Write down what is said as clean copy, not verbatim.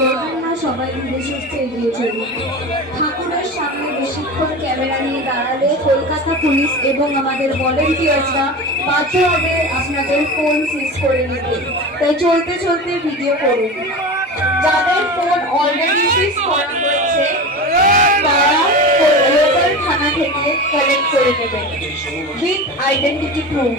করবেন না, সবাই ধীরে সুস্থে এগিয়ে চলুন। ঠাকুরের সামনে বেশিক্ষণ ক্যামেরা নিয়ে দাঁড়ালে কলকাতা পুলিশ এবং আমাদের ভলেন্টিয়ার্সরা বাধ্য হবে আপনাদের ফোন সিজ করে নিতে। তাই চলতে চলতে ভিডিও করুন। যাদের ফোন অলরেডি সিজ করা হয়েছে তারা লোকাল থানা থেকে কালেক্ট করে নেবেন উইথ আইডেন্টিটি প্রুফ।